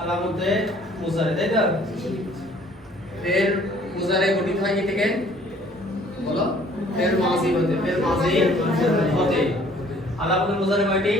আলামতে মুজারে তাই তো? ফের মুজারে গঠিত হয় কি থেকে? বলো। ফের মাজি হতে ফের মাজি হতে। আলামতে মুজারে কয়টি?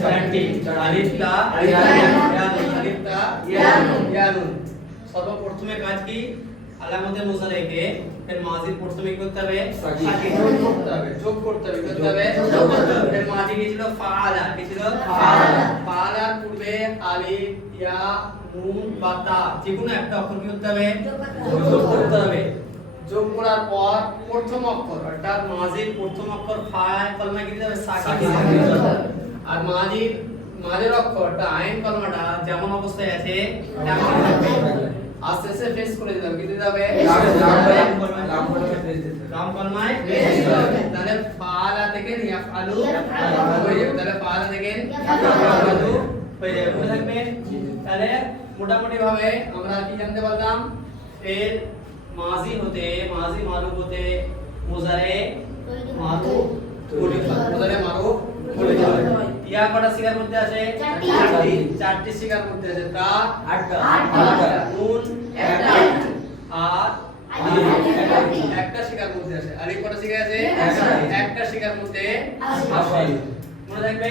চারটি। আলিফ তা ইয়ানুন। আলিফ তা ইয়ানুন। ইয়ানুন সর্বপ্রথমে কাজ কি? আলামতে মুজারেকে ফের মাজির প্রথমে করতে হবে? যোগ করতে হবে। যোগ করতে হবে। করতে হবে? যোগ করতে হবে। ফের মাজি কি ছিল? ফাআলা। কি ছিল? ফাআলা। আলিফ ইয়া নুন বা তা। যে কোনো একটা অক্ষর কি করতে হবে? যোগ করতে হবে। যোগ করার পর প্রথম অক্ষর অর্থাৎ মাজির প্রথম অক্ষর ফা কলমা কি দিতে হবে? সাকিন। আর মাজির মাঝের অক্ষরটা আইন কলমাটা যেমন অবস্থায় আছে তেমন থাকবে। আস্তে আস্তে ফেস করে দিতে হবে। কি দিতে হবে? বলে কলমায়- তাহলে ফাআলা থেকে হয়ে যাবে। তাহলে ফাআলা থেকে হয়ে যাবে তাহলে মোটামুটি ভাবে আমরা কি জানতে পারলাম? এর মাজি হতে মাজি মারুফ হতে মুজারে মারুফ। মুজারে মারুফ। ইয়া কটা শিকার মধ্যে আছে? চারটি। চারটি। শিকার মধ্যে আছে। তা আটটা। নুন একটা। আর একটা শিকার মধ্যে আছে। আলিফ কটা শিকার আছে? একটা। শিকার মধ্যে আছে। মনে থাকবে